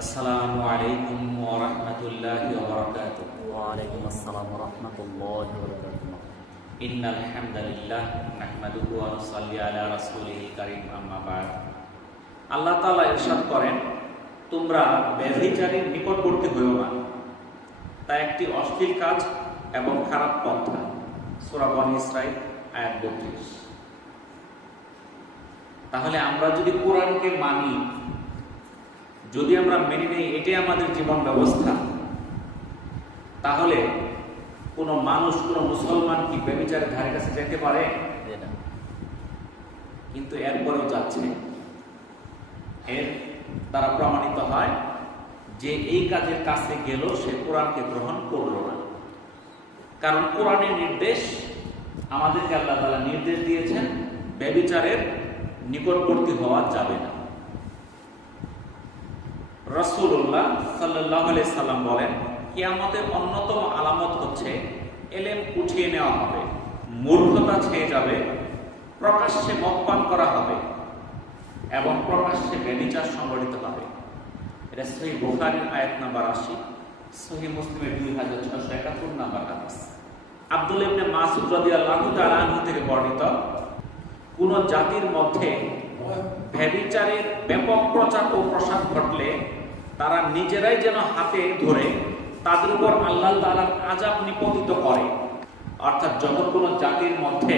আসসালামু আলাইকুম ওয়া রাহমাতুল্লাহি ওয়া বারাকাতুহু। ওয়ালাইকুম আসসালাম ওয়া রাহমাতুল্লাহি ওয়া বারাকাতুহু। ইন্নাল হামদালিল্লাহ নাহমাদুহু ওয়া নুসাল্লি আলা রাসূলিল কারীম, আম্মা বা'দ। আল্লাহ তাআলা ইরশাদ করেন, তোমরা ব্যভিচারীর নিকটবর্তী হইও না, তা একটি অশ্লীল কাজ এবং খারাপ পন্থা। সূরা বনী ইসরাঈল আয়াত ৩২। তাহলে আমরা যদি কোরআনকে মানি, যদি আমরা মেনে নেই এটাই আমাদের জীবন ব্যবস্থা, তাহলে কোনো মানুষ, কোনো মুসলমান কি ব্যভিচারের ধারে কাছে যেতে পারে? কিন্তু এরপরেও যাচ্ছে। এর দ্বারা প্রমাণিত হয় যে এই কাজের কাছে গেল, সে কোরআনকে গ্রহণ করলো না। কারণ কোরআনের নির্দেশ, আমাদেরকে আল্লাহ তাআলা নির্দেশ দিয়েছেন ব্যভিচারের নিকটবর্তী হওয়া যাবে না। রাসূলুল্লাহ সাল্লাল্লাহু আলাইহি সাল্লাম বলেন, কিয়ামতের অন্যতম আলামত হচ্ছে ইলম উঠিয়ে নেওয়া হবে, মূর্খতা ছেয়ে যাবে, প্রকাশ্যে মদপান করা হবে এবং প্রকাশ্যে ব্যভিচার সংঘটিত হবে। এটা সহিহ বুখারীর আয়াত নাম্বার ৮০, সহিহ মুসলিমের ২৬৭১ নাম্বার হাদিস। আব্দুল্লাহ ইবনে মাসউদ রাদিয়াল্লাহু তাআলা আনহু থেকে বর্ণিত, কোন জাতির মধ্যে ব্যভিচারের ব্যাপক প্রচার ও প্রসার ঘটলে তারা নিজেরাই যেন হাতে ধরে তাদের উপর আল্লাহ তাআলার আযাব নিপতিত করে। অর্থাৎ যখন কোন জাতির মধ্যে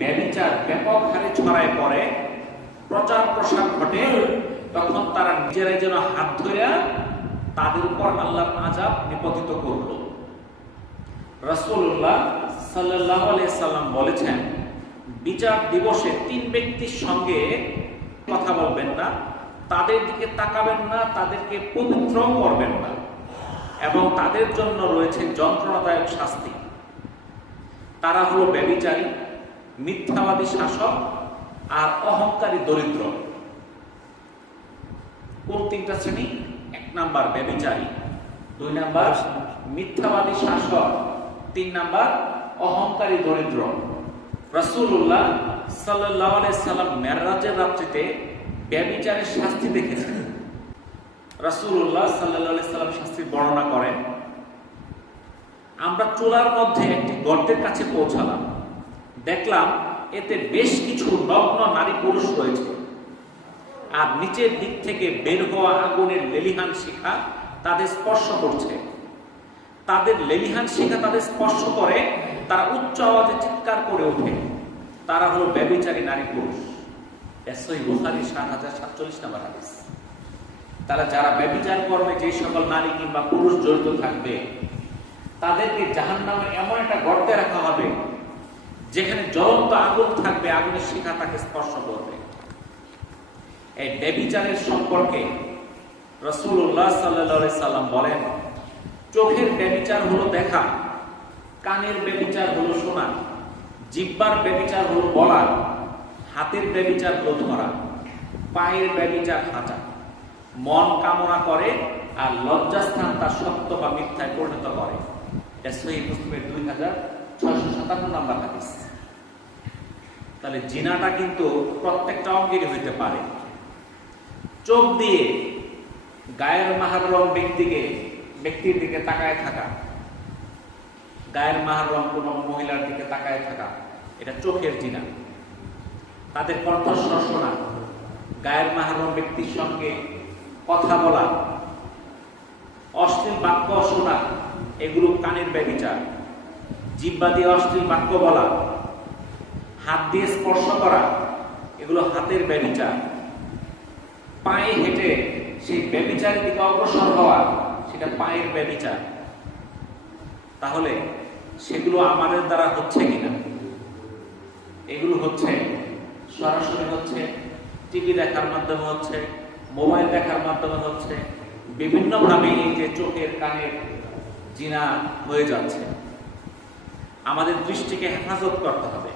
ব্যভিচার ব্যাপক হারে ছড়ায় পড়ে, প্রচার প্রসার ঘটে, তখন তারা নিজেরাই যেন হাত ধরে তাদের উপর আল্লাহর আযাব নিপতিত করল। রাসূলুল্লাহ সাল্লাল্লাহু আলাইহি সাল্লাম বলেছেন, বিচার দিবসে ৩ ব্যক্তির সঙ্গে কথা বলবেন না, তাদের দিকে তাকাবেন না, তাদেরকে পবিত্র করবেন না, এবং তাদের জন্য রয়েছে যন্ত্রণাদায়ক শাস্তি। তারা হলো ব্যভিচারী, মিথ্যাবাদী শাসক আর অহংকারী দরিদ্র। কোন ৩টা শ্রেণী? ১ নাম্বার ব্যভিচারী, ২ নাম্বার মিথ্যাবাদী শাসক, ৩ নাম্বার অহংকারী দরিদ্র। রাসূলুল্লাহ সাল্লাল্লাহু আলাইহি সাল্লাম মেরাজের রাত্রিতে ব্যভিচারের শাস্তি দেখেছেন। রাসূলুল্লাহ সাল্লাল্লাহু আলাইহি সাল্লাম শাস্তির বর্ণনা করেন, আমরা চুলার মধ্যে একটি গর্তের কাছে পৌঁছালাম, দেখলাম এতে বেশ কিছু নগ্ন নারী পুরুষ রয়েছে, আর নিচের দিক থেকে বের হওয়া আগুনের লেলিহান শিখা তাদের স্পর্শ করছে। তাদের লেলিহান শিখা তাদের স্পর্শ করে, তারা উচ্চ আওয়াজে চিৎকার করে ওঠে। তারা হলো ব্যভিচারী নারী পুরুষ। সহিহ বুখারী ৭০৪৭ নম্বর হাদিস। তারা যারা ব্যভিচার কর্মে যে সকল নারী কিংবা পুরুষ জড়িত থাকবে, তাদেরকে জাহান্নামে এমন একটা গর্তে রাখা হবে যেখানে জ্বলন্ত আগুন থাকবে, আগুনের শিখা তাকে স্পর্শ করবে। এই ব্যভিচারের সম্পর্কে রাসূলুল্লাহ সাল্লাল্লাহু আলাইহি সাল্লাম বলেন, চোখের ব্যভিচার হলো দেখা, কানের ব্যভিচার হলো শোনা, জিহ্বার ব্যভিচার হলো বলা, হাতের ব্যভিচার হলো ধরা, পায়ের ব্যভিচার হাঁটা। মন কামনা করে আর লজ্জাস্থান তার সত্য বা মিথ্যায় পরিণত করে। এটা সহিহ মুসলিমের ২৬৫৭ নম্বর হাদিস। তাহলে জিনাটা কিন্তু প্রত্যেকটা অঙ্গেরই হইতে পারে। চোখ দিয়ে গায়ের মাহরম ব্যক্তির দিকে তাকায় থাকা, গায়ের মাহরম কোন মহিলার দিকে তাকায় থাকা, এটা চোখের জিনা। তাদের কণ্ঠস্বর শোনা, গায়ের মাহরম ব্যক্তির সঙ্গে কথা বলা, অশ্লীল বাক্য শোনা, এগুলো কানের ব্যভিচার। জিহ্বা দিয়ে অশ্লীল বাক্য বলা, হাত দিয়ে স্পর্শ করা, এগুলো হাতের ব্যভিচার। পায়ে হেঁটে সেই ব্যভিচারের দিকে অগ্রসর হওয়া, সেটা পায়ের ব্যভিচার। তাহলে সেগুলো আমাদের দ্বারা হচ্ছে কিনা? এগুলো হচ্ছে, সরাসরি হচ্ছে, টিভি দেখার মাধ্যমে হচ্ছে, মোবাইল দেখার মাধ্যমে হচ্ছে, বিভিন্নভাবে এই যে চোখের কানের জিনা হয়ে যাচ্ছে। আমাদের দৃষ্টিকে হেফাজত করতে হবে।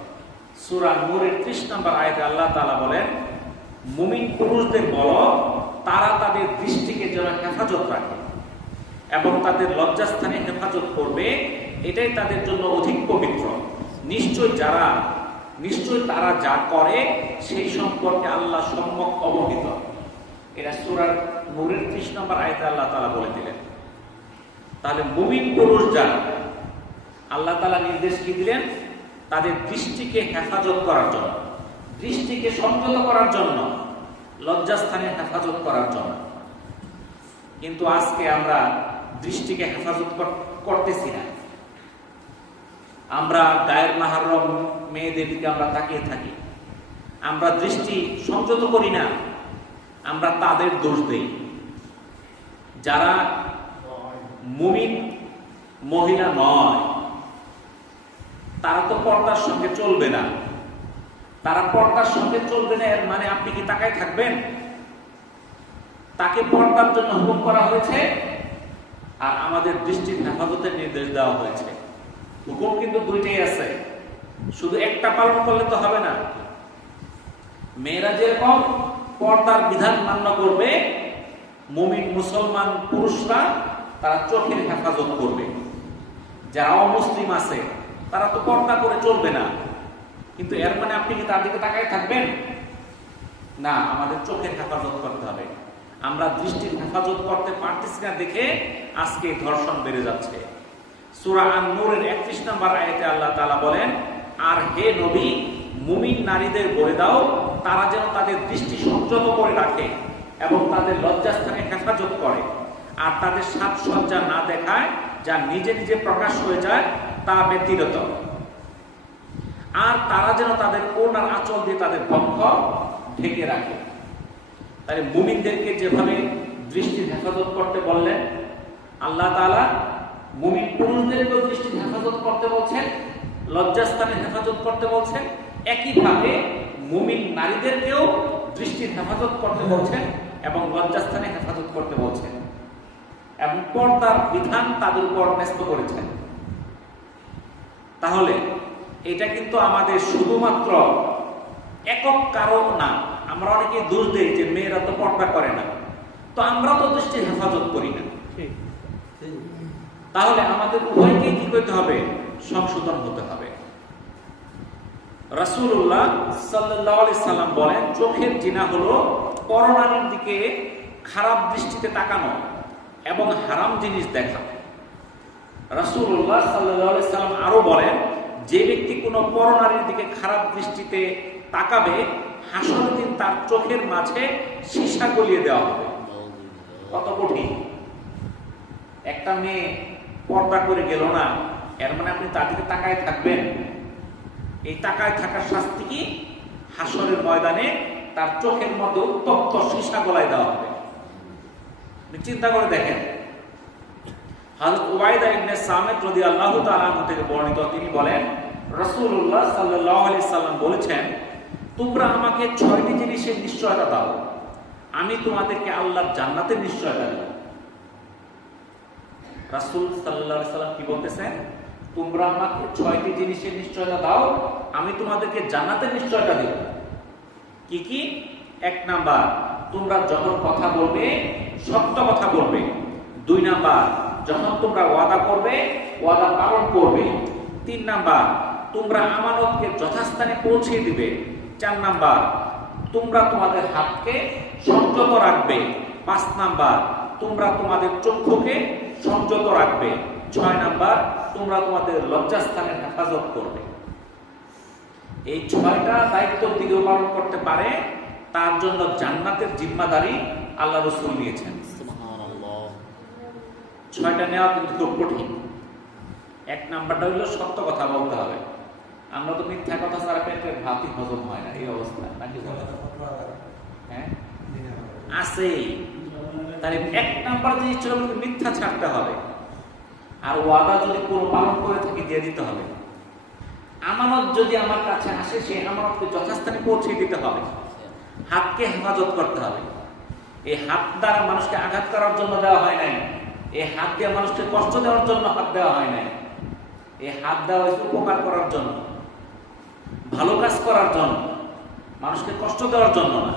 সূরা নূরের ৩০ নম্বর আয়াতে আল্লাহ তাআলা বলেন, মুমিন পুরুষদের বলো তারা তাদের দৃষ্টিকে যেন হেফাজত রাখে এবং তাদের লজ্জাস্থানে হেফাজত করবে, এটাই তাদের জন্য অধিক পবিত্র। নিশ্চয় তারা যা করে সেই সম্পর্কে আল্লাহ সম্যক অবহিত। এটা সূরা নূরের 30 নম্বর আয়াতে আল্লাহ তাআলা বলে দিলেন। তাহলে মুমিন পুরুষ যারা, আল্লাহ তাআলা নির্দেশ কি দিলেন? তাদের দৃষ্টিকে হেফাজত করার জন্য, দৃষ্টিকে সংযত করার জন্য, লজ্জাস্থানে হেফাজত করার জন্য। কিন্তু আজকে আমরা দৃষ্টিকে হেফাজত করতেছি না। আমরা গায়ের মাহরম মেয়েদের দিকে আমরা তাকিয়ে থাকি, আমরা দৃষ্টি সংযত করি না। আমরা তাদের দোষ দেই যারা মুমিন মহিলা নয়। তারা তো পর্দার সঙ্গে চলবে না। তারা পর্দার সঙ্গে চলবে না এর মানে আপনি কি তাকায় থাকবেন? তাকে পর্দার জন্য হুকুম করা হয়েছে, আর আমাদের দৃষ্টির হেফাজতের নির্দেশ দেওয়া হয়েছে। হুকুম কিন্তু দুইটাই আছে, শুধু একটা পালন করলে তো হবে না। মেয়েরা যেরকম পর্দার বিধান মান্য করবে, মুমিন মুসলমান পুরুষরা তারা চোখের হেফাজত করবে। যারা অমুসলিম আছে তারা তো পর্দা করে চলবে না। কিন্তু এর মানে আপনি কি তার দিকে তাকায় থাকবেন? না, আমাদের চোখের হেফাজত করতে হবে। আমরা দৃষ্টির হেফাজত করতে পারতেছি না দেখে আজকে ধর্ষণ বেড়ে যাচ্ছে। সূরা আন-নূরের 31 নম্বর আয়াতে আল্লাহ তাআলা বলেন, আর হে নবী, মুমিন নারীদের বলে দাও তারা যেন তাদের দৃষ্টি সংযত করে রাখে এবং তাদের লজ্জাস্থানে হেফাজত করে, আর তাদের সাজসজ্জা না দেখায় যা নিজে নিজে প্রকাশ হয়ে যায় তা ব্যতিরেক, আর তারা যেন তাদের ওড়নার আঁচল দিয়ে তাদের বক্ষ ঢেকে রাখে। তাহলে মুমিনদেরকে যেভাবে দৃষ্টির হেফাজত করতে বললেন আল্লাহ তাআলা, মুমিন পুরুষদেরকেও দৃষ্টির হেফাজত করতে বলছেন, লজ্জাস্থানে হেফাজত করতে বলছেন। একইভাবে মুমিন নারীদেরকেও দৃষ্টির হেফাজত করতে বলছেন এবং লজ্জাস্থানে হেফাজত করতে বলছেন, এবং পর্দার বিধান তাদের উপর ন্যস্ত করেছেন। তাহলে এটা কিন্তু আমাদের শুধুমাত্র একক কারণ না। আমরা অনেকে দোষ দেই যে মেয়েরা তো পর্দা করে না, তো আমরা তো দৃষ্টির হেফাজত করি না। তাহলে আমাদের উভয়কে কি করতে হবে? সংশোধন হতে হবে। রাসূলুল্লাহ সাল্লাল্লাহু আলাইহি সাল্লাম বলেন, চোখের জিনা হলো পরনারীর দিকে খারাপ দৃষ্টিতে তাকানো এবং হারাম জিনিস দেখা। রাসূলুল্লাহ সাল্লাল্লাহু আলাইহি সাল্লাম আরো বলেন, যে ব্যক্তি কোনো পরনারীর দিকে খারাপ দৃষ্টিতে তাকাবে, হাসরের দিন তার চোখের মাঝে সীসা গলিয়ে দেওয়া হবে। কত কঠিন! একটা মেয়ে পর্দা করে গেল না, এর মানে আপনি তার দিকে তাকায় থাকবেন? এই তাকায় থাকার শাস্তি কি? হাসরের ময়দানে তার চোখের মধ্যে উত্তপ্ত সীসা গলায় দেওয়া হবে। চিন্তা করে দেখেন, হযরত উবাইদা ইবনে সামিত রাদিয়াল্লাহু তাআলা আনহু থেকে বর্ণিত, তিনি বলেন, রাসূলুল্লাহ সাল্লাল্লাহু আলাইহি সাল্লাম বলেছেন, তোমরা আমাকে 6টি জিনিসের নিশ্চয়তা দাও, আমি তোমাদেরকে আল্লাহর জান্নাতের নিশ্চয়তা দেব। রাসূল সাল্লাল্লাহু আলাইহি সাল্লাম কি বলতেছেন? তোমরা আমাকে 6টি জিনিসের নিশ্চয়তা দাও, আমি তোমাদেরকে জান্নাতের নিশ্চয়তা দেব। কি কি? 1 নাম্বার, তোমরা যখন কথা বলবে সত্য কথা বলবে। 2 নাম্বার, যখন তোমরা ওয়াদা করবে ওয়াদা পালন করবে। 3 নাম্বার, তোমরা আমানতকে যথাস্থানে পৌঁছে দিবে। 4 নাম্বার, তোমরা তোমাদের হাতকে সংযত রাখবে। 5 নাম্বার, তোমরা তোমাদের চক্ষুকে সংযত রাখবে। 6 নাম্বার, তোমরা তোমাদের লজ্জাস্থানের হেফাজত করবে। এই 6টা দায়িত্ব দিকে পালন করতে পারে, তার জন্য জান্নাতের জিম্মাদারি আল্লাহ রাসূল নিয়েছেন। সুবহানাল্লাহ। 6টা নেওয়া কিন্তু খুব কঠিন। 1 নাম্বারটা হলো সত্য কথা বলতে হবে। আমরা তো মিথ্যা কথা ছাড়া পেটের ভাতই হজম হয় না, এই অবস্থা নাকি? হ্যাঁ, আছেই। তাহলে 1 নাম্বার জিনিস হলো মিথ্যা ছাড়তে হবে, আর ওয়াদা যদি কোনো পালন করে থাকি দিয়ে দিতে হবে। আমানত যদি আমার কাছে আসে, সেই আমানতকে যথাস্থানে পৌঁছে দিতে হবে। হাতকে হেফাজত করতে হবে। এই হাত দ্বারা মানুষকে আঘাত করার জন্য দেওয়া হয় নাই, এই হাত দিয়ে মানুষকে কষ্ট দেওয়ার জন্য হাত দেওয়া হয় নাই। এই হাত দেওয়া হয়েছে উপকার করার জন্য, ভালো কাজ করার জন্য, মানুষকে কষ্ট দেওয়ার জন্য না।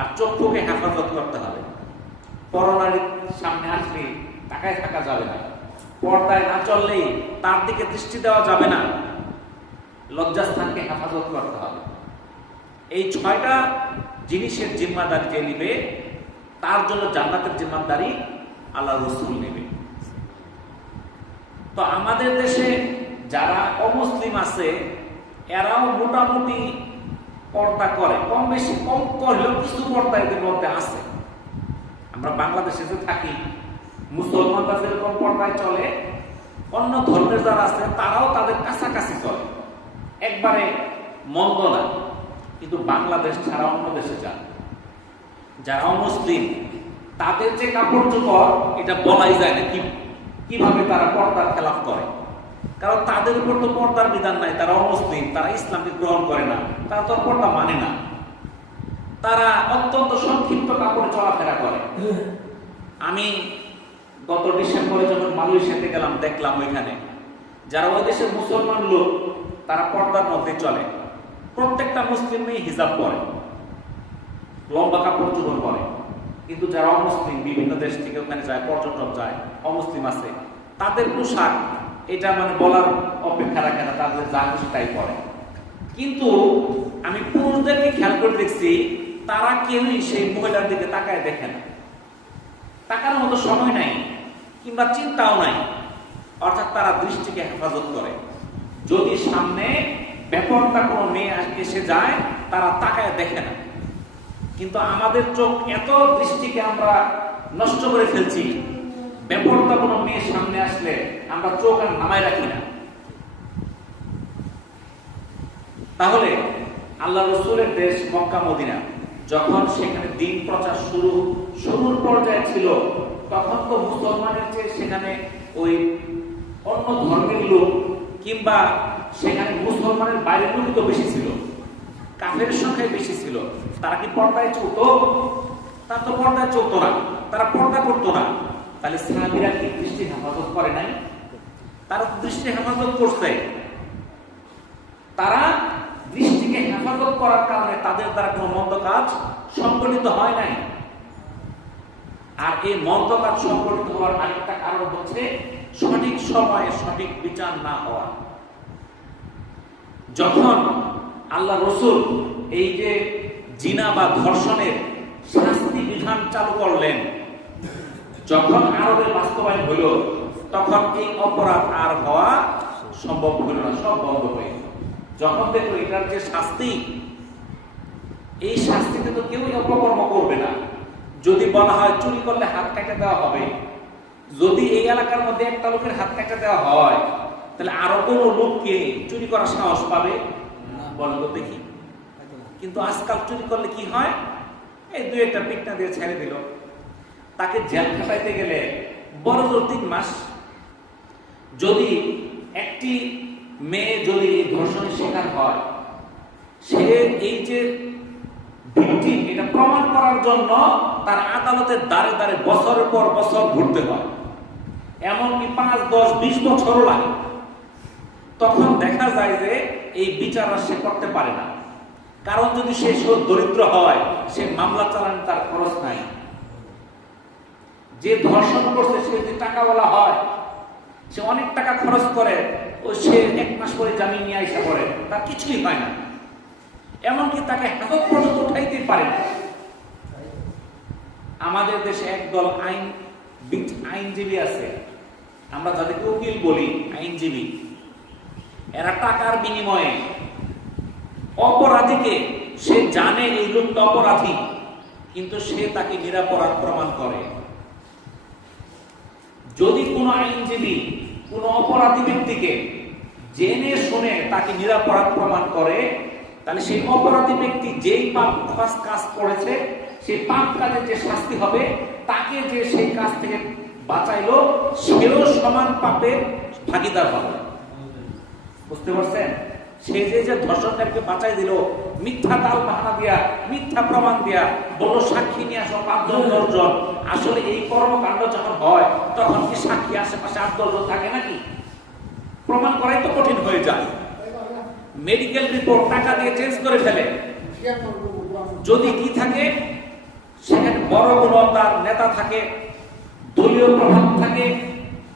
আর চক্ষুকে হেফাজত করতে হবে। পরনারীর সামনে আসলে তাকায় থাকা যাবে না, পর্দায় না চললেই তার দিকে দৃষ্টি দেওয়া যাবে না। লজ্জাস্থানকে হেফাজত করতে হবে। এই 6টা জিনিসের জিম্মাদারি যে নিবে, তার জন্য জান্নাতের জিম্মাদারি আল্লাহ রাসূল নেবে। তো আমাদের দেশে যারা অমুসলিম আছে এরাও মোটামুটি পর্দা করে, কম বেশি, কম করলেও কিছু পর্দা এদের মধ্যে আছে। আমরা বাংলাদেশে যে থাকি, মুসলমানরা যেরকম পর্দায় চলে, অন্য ধর্মের যারা আছে তারাও তাদের কাছাকাছি চলে, একবারে মন্দ না। কিন্তু বাংলাদেশ ছাড়া অন্য দেশে যান যারা অমুসলিম, তাদের যে কাপড় চোপড় এটা বলাই যায় না কিভাবে তারা পর্দার খেলাফ করে। কারণ তাদের উপর তো পর্দার বিধান নাই, তারা অমুসলিম, তারা ইসলামকে গ্রহণ করে না, তারা তো পর্দা মানে না, তারা অত্যন্ত সংক্ষিপ্ত কাপড়ে চলাফেরা করে। আমি গত ডিসেম্বরে যখন মালয়েশিয়াতে গেলাম, দেখলাম ওইখানে যারা ওই দেশের মুসলমান লোক তারা পর্দার মধ্যে চলে, প্রত্যেকটা মুসলিম মেয়ে হিজাব পরে, লম্বা কাপড় চোপড় পরে। কিন্তু যারা অমুসলিম বিভিন্ন দেশ থেকে ওখানে যায়, পর্যটক যায়, অমুসলিম আছে, তাদের পোশাক এটা মানে বলার অপেক্ষা রাখে না, তাদের যা খুশি তাই পরে। কিন্তু আমি পুরুষদেরকে খেয়াল করে দেখছি তারা কেউই সেই মহিলার দিকে তাকায় দেখে না, তাকানোর মতো সময় নাই কিংবা চিন্তাও নাই। অর্থাৎ তারা দৃষ্টিকে হেফাজত করে। যদি সামনে ব্যাপারটা কোনো মেয়ে এসে যায় তারা তাকায় দেখে না। কিন্তু আমাদের চোখ এত দৃষ্টিকে আমরা নষ্ট করে ফেলছি, ব্যাপারটা কোনো মেয়ের সামনে আসলে আমরা চোখ আর নামায় রাখি না। তাহলে আল্লাহ রাসূলের দেশ মক্কা মদিনা, যখন সেখানে দ্বীন প্রচার শুরুর পর্যায়ে ছিল, তখন তো মুসলমানের চেয়ে সেখানে ওই অন্য ধর্মের লোক কিংবা সেখানে মুসলমানের বাইরের লোক তো বেশি ছিল, কাফের সংখ্যায় বেশি ছিল। তারা কি পর্দায় চলতো? তারা তো পর্দায় চলতো না, তারা পর্দা করতো না। তাহলে সাহাবীরা কি দৃষ্টি হেফাজত করে নাই? তারা তো দৃষ্টি হেফাজত করছে। তারা দৃষ্টিকে হেফাজত করার কারণে তাদের দ্বারা কোনো মন্দ কাজ সংগঠিত হয় নাই। আর এই মন্দ কাজ সংগঠিত হওয়ার আরেকটা কারণ হচ্ছে সঠিক সময়ে সঠিক বিচার না হওয়া। যখন আল্লাহ রাসূল এই যে জিনা বা ধর্ষণের শাস্তি বিধান চালু করলেন, যখন আরবের বাস্তবায়ন হইল, তখন এই অপরাধ আর হওয়া সম্ভব হইল না, সব বন্ধ হয়ে গেল। যখন দেখলো এটার যে শাস্তি, এই শাস্তিতে তো কেউই অপকর্ম করবে না। যদি বলা হয় চুরি করলে হাত কেটে দেওয়া হবে, যদি এই এলাকার মধ্যে একটা লোকের হাত কেটে দেওয়া হয়, তাহলে আরো কোনো লোককে চুরি করার সাহস পাবে? বলেন তো দেখি। কিন্তু আজকাল চুরি করলে কি হয়? এই দুই একটা পিটনা দিয়ে ছেড়ে দিল। তাকে জেল খাটাইতে গেলে বড় জোর 3 মাস। যদি একটি মেয়ে যদি ধর্ষণের শিকার হয়, সে এই যে ভিকটিম এটা প্রমাণ করার জন্য তার আদালতের দ্বারে দ্বারে বছরের পর বছর ঘুরতে হয়, এমনকি 5, 10, 20 বছরও লাগে। তখন দেখা যায় যে এই বিচার সে করতে পারে না। কারণ যদি সে দরিদ্র হয়, সে মামলা চালান তার খরচ নাই। যে ধর্ষণ করছে সে যদি টাকাওয়ালা হয়, সে অনেক টাকা খরচ করে, ও সে 1 মাস পরে জামিন নিয়ে আইসা পড়ে, তার কিছুই হয় না। এমনকি তাকে হাজত পর্যন্ত উঠাইতে পারে না। আমাদের দেশে একদল আইনজীবী আছে, আমরা যাদেরকে উকিল বলি, আইনজীবী। এরা টাকার বিনিময়ে অপরাধীকে, সে জানে এই লোকটা অপরাধী, কিন্তু সে তাকে নিরপরাধ প্রমাণ করে। যদি কোনো আইনজীবী কোনো অপরাধী ব্যক্তিকে জেনে শুনে তাকে নিরপরাধ প্রমাণ করে, তাহলে সেই অপরাধী ব্যক্তি যেই পাপ কাজ করেছে, সেই পাপ কাজের যে শাস্তি হবে, তাকে যে সেই কাজ থেকে বাঁচাইলো, সেও সমান পাপের ভাগীদার হবে। বুঝতে পারছেন? সে যে ধর্ষণকারীকে বাঁচাই দিল, মিথ্যা তাল বাহানা দিয়া, মিথ্যা প্রমাণ দিয়া, বড় সাক্ষী নিয়ে আসো 5 জন 10 জন। আসলে এই কর্মকাণ্ড যখন হয়, তখন কি সাক্ষী আশেপাশে 8-10 জন থাকে নাকি? প্রমাণ করাই তো কঠিন হয়ে যায়। মেডিকেল রিপোর্ট টাকা দিয়ে চেঞ্জ করে ফেলে। যদি কি থাকে, সেখানে বড় কোনো তার নেতা থাকে, দলীয় প্রভাব থাকে,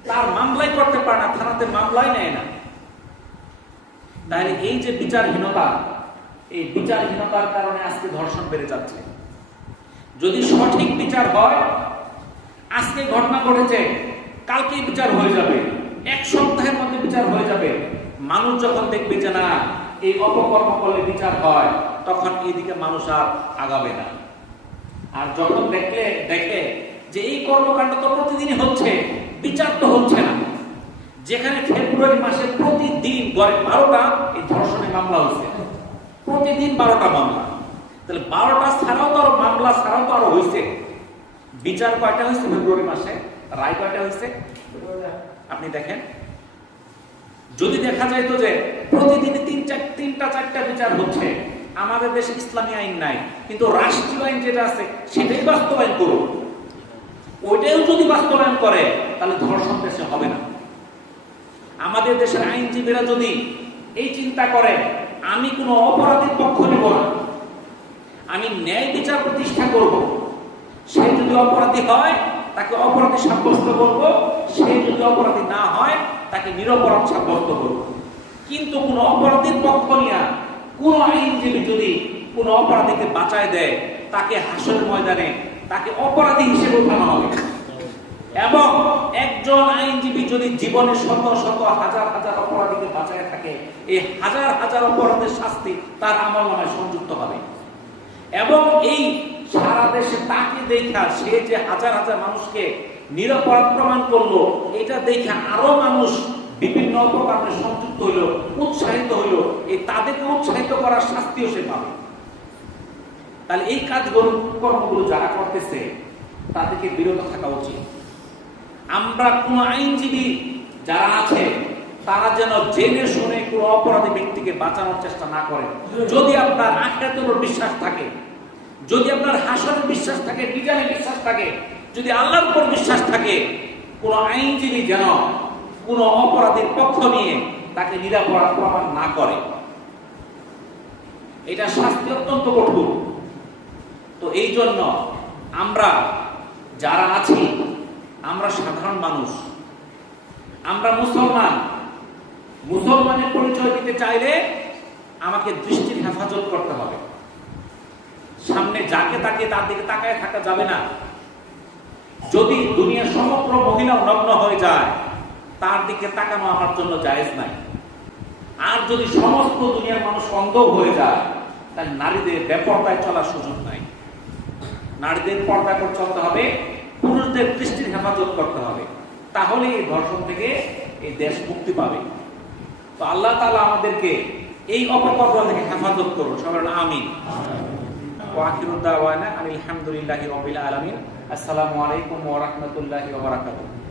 তার মামলাই করতে পারে না, থানাতে মামলাই নেয় না। তাহলে এই যে বিচারহীনতা, এই বিচারহীনতার কারণে আজকে ধর্ষণ বেড়ে যাচ্ছে। যদি সঠিক বিচার হয়, আজকে ঘটনা ঘটেছে, কালকে বিচার হয়ে যাবে, এক সপ্তাহের মধ্যে বিচার হয়ে যাবে। মানুষ যখন দেখবে যে না, এই অপকর্ম করলে বিচার হয়, তখন এইদিকে মানুষ আর আগাবে না। আর যখন দেখে যে এই কর্মকাণ্ড তো প্রতিদিনই হচ্ছে, বিচার তো হচ্ছে না, যেখানে ফেব্রুয়ারি মাসে প্রতিদিন গড়ে 12টা এই ধর্ষণের মামলা হয়েছে, প্রতিদিন 12টা মামলা, তাহলে 12টা ছাড়াও তো আরো মামলা ছাড়াও তো আরো হয়েছে। বিচার কয়টা হয়েছে ফেব্রুয়ারি মাসে? রায় কয়টা হয়েছে? আপনি দেখেন, যদি দেখা যায় তো যে প্রতিদিন তিনটা চারটা বিচার হচ্ছে, আমাদের দেশে ইসলামী আইন নাই, কিন্তু রাষ্ট্রীয় আইন যেটা আছে সেটাই বাস্তবায়ন করুন। ওইটাও যদি বাস্তবায়ন করে তাহলে ধর্ষণ দেশে হবে না। আমাদের দেশের আইনজীবীরা যদি এই চিন্তা করে আমি কোনো অপরাধীর পক্ষ নেব না, আমি ন্যায় বিচার প্রতিষ্ঠা করব, সে যদি অপরাধী হয় তাকে অপরাধী সাব্যস্ত করব, সে যদি অপরাধী না হয় তাকে নিরপরাধ সাব্যস্ত করব। কিন্তু কোন অপরাধীর পক্ষ নিয়ে কোন আইনজীবী যদি কোন অপরাধীকে বাঁচায় দেয়, তাকে হাসরের ময়দানে তাকে অপরাধী হিসেবে উঠানো হবে। এবং একজন আইনজীবী যদি জীবনে শত শত হাজার হাজার অপরাধীকে বাঁচায় থাকে, এই হাজার হাজার অপরাধের শাস্তি তার আমলনামায় সংযুক্ত হবে। এবং এই সারা দেশে তাকে দেখা সে যে হাজার হাজার মানুষকে নিরপরাধ প্রমাণ করলো, এটা দেখে আরো মানুষ বিভিন্ন অপকর্মে সংযুক্ত হইল, উৎসাহিত হইল, এই তাদেরকে উৎসাহিত করার শাস্তিও সে পাবে। তাহলে এই কর্মগুলো যারা করতেছে তাদেরকে বিরত থাকা উচিত। আমরা কোন আইনজীবী যারা আছে তারা যেন জেনে শুনে কোন অপরাধী ব্যক্তিকে বাঁচানোর চেষ্টা না করে। যদি আপনার আখিরাতের উপর বিশ্বাস থাকে, যদি আপনার হাসরের বিশ্বাস থাকে, বিজানে বিশ্বাস থাকে, যদি আল্লাহর উপর বিশ্বাস থাকে, কোন আইনজীবী যেন কোন অপরাধীর পক্ষ নিয়ে তাকে নিরপরাধ প্রমাণ না করে। এটা শাস্তি অত্যন্ত কঠোর। তো এই জন্য আমরা যারা আছি, আমরা সাধারণ মানুষ, আমরা মুসলমানের পরিচয় দিতে চাইলে আমাকে দৃষ্টির হেফাজত করতে হবে। সামনে যাকে তাকে তার দিকে তাকায় থাকা যাবে না। যদি দুনিয়ার সমগ্র মহিলা নগ্ন হয়ে যায়, তার দিকে তাকানো আমার জন্য জায়েজ নাই। আর যদি সমস্ত দুনিয়ার মানুষ অন্ধ হয়ে যায়, তাহলে নারীদের বেপরদায় চলার সুযোগ নাই। নারীদের পর্দা করে চলতে হবে, পুরুষদের দৃষ্টির হেফাজত করতে হবে, তাহলে এই ধর্ষণ থেকে এই দেশ মুক্তি পাবে। তো আল্লাহ তাআলা আমাদেরকে এই অপকর্ম থেকে হেফাজত করুন, সবাই আমিন। ওয়া আখিরু দাওয়ানা আলহামদুলিল্লাহি রাব্বিল আলামিন। আসসালামু আলাইকুম ওয়া রাহমাতুল্লাহি ওয়া বারাকাতুহু।